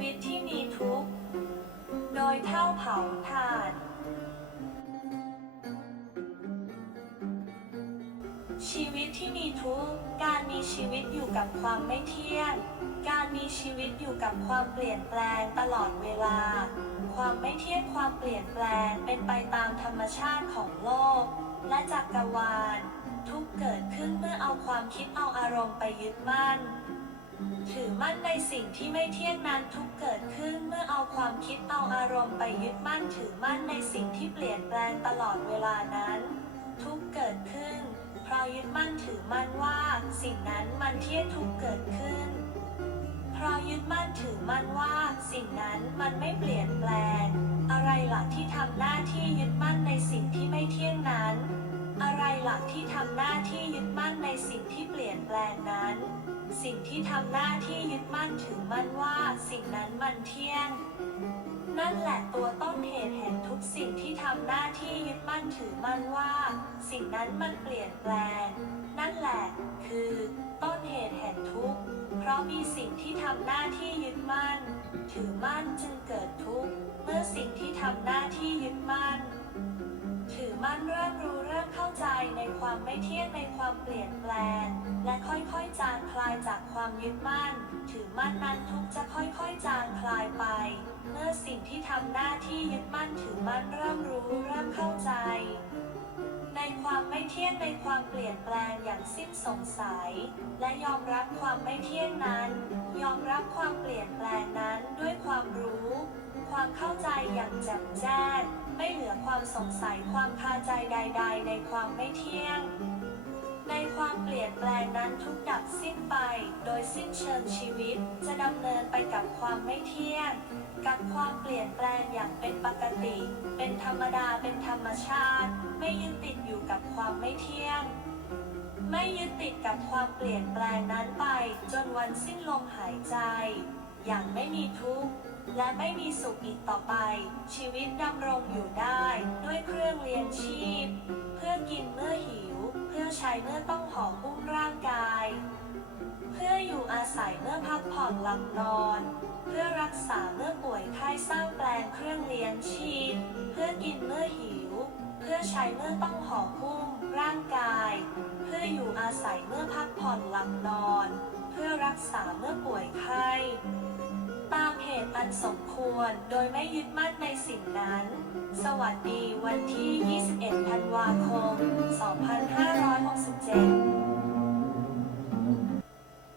วิตที่มีทุกข์ โดยเท่าเผาถ่าน ชีวิตที่มีทุกข์ การมีชีวิตอยู่กับความไม่เที่ยง การมีชีวิตอยู่กับความเปลี่ยนแปลงตลอดเวลา ความไม่เที่ยงความเปลี่ยนแปลงเป็นไปตามธรรมชาติของโลก และจักรวาล ทุกเกิดขึ้นเมื่อเอาความคิดเอาอารมณ์ไปยึดมั่น ถือมั่นในสิ่งที่ไม่เที่ยงนั้นทุกเกิดขึ้นเมื่อเอาความคิดเอาอารมณ์ไปยึดมั่นถือมั่นในสิ่งที่เปลี่ยนแปลงตลอดเวลานั้น ทุกเกิดขึ้น เพราะยึดมั่นถือมั่นว่าสิ่งนั้นมันเที่ยงทุกเกิดขึ้น เพราะยึดมั่นถือมั่นว่าสิ่งนั้นมันไม่เปลี่ยนแปลง อะไรหล่ะที่ทำหน้าที่ยึดมั่นในสิ่งที่ไม่เที่ยงนั้น อะไรหล่ะที่ทำหน้าที่ยึดมั่นในสิ่งที่เปลี่ยนแปลงนั้น สิ่งที่ทำหน้าที่ยึดมั่นถือมั่นว่าสิ่งนั้นมันเที่ยง นั่นแหละตัวต้นเหตุแห่งทุกสิ่งที่ทำหน้าที่ยึดมั่นถือมั่นว่า สิ่งนั้นมันเปลี่ยนแปลง นั่นแหละ คือ ต้นเหตุแห่งทุกข์เพราะมีสิ่งที่ทำหน้าที่ยึดมั่น ถือมั่นจึงเกิดทุกข์เมื่อสิ่งที่ทำหน้าที่ยึดมั่น ถือมั่นเริ่มรู้เริ่ม ความไม่เที่ยงในความเปลี่ยนแปลง และค่อยๆจางคลายจากความยึดมั่น ถือมั่นนั้นทุกจะค่อยๆจางคลายไป เมื่อสิ่งที่ทำหน้าที่ยึดมั่นถือมั่นเริ่มรู้เริ่มเข้าใจ ในความไม่เที่ยงในความเปลี่ยนแปลงอย่างสิ้นสงสัย และยอมรับความไม่เที่ยงนั้น ยอมรับความเปลี่ยนแปลงนั้นด้วยความรู้ ความเข้าใจอย่างแจ่มแจ้ง ไม่เหลือความสงสัยความคาใจใด ๆ ในความไม่เที่ยง ในความเปลี่ยนแปลงนั้นทุกดับสิ้นไป โดยสิ้นเชิงชีวิตจะดำเนินไปกับความไม่เที่ยง กับความเปลี่ยนแปลงอย่างเป็นปกติ เป็นธรรมดาเป็นธรรมชาติ ไม่ยึดติดอยู่กับความไม่เที่ยงไม่ยึดติดกับความเปลี่ยนแปลงนั้นไป จนวันสิ้นลมหายใจ อย่างไม่มีทุกข์ และไม่มีสุขอีกต่อไป ชีวิตดำรงอยู่ได้ด้วยเครื่องเลี้ยงชีพ เพื่อกินเมื่อหิว เพื่อใช้เมื่อต้องห่อหุ้มร่างกาย เพื่ออยู่อาศัยเมื่อพักผ่อนหลับนอน เพื่อรักษาเมื่อป่วยไข้สร้างแปลงเครื่องเลี้ยงชีพ เพื่อกินเมื่อหิว เพื่อใช้เมื่อต้องห่อหุ้มร่างกาย เพื่ออยู่อาศัยเมื่อพักผ่อนหลับนอน เพื่อรักษาเมื่อป่วยไข้ ตามเหตุอันสมควรโดยไม่ยึดมั่นในสิ่งนั้น สวัสดีวันที่ 21 ธันวาคม 2567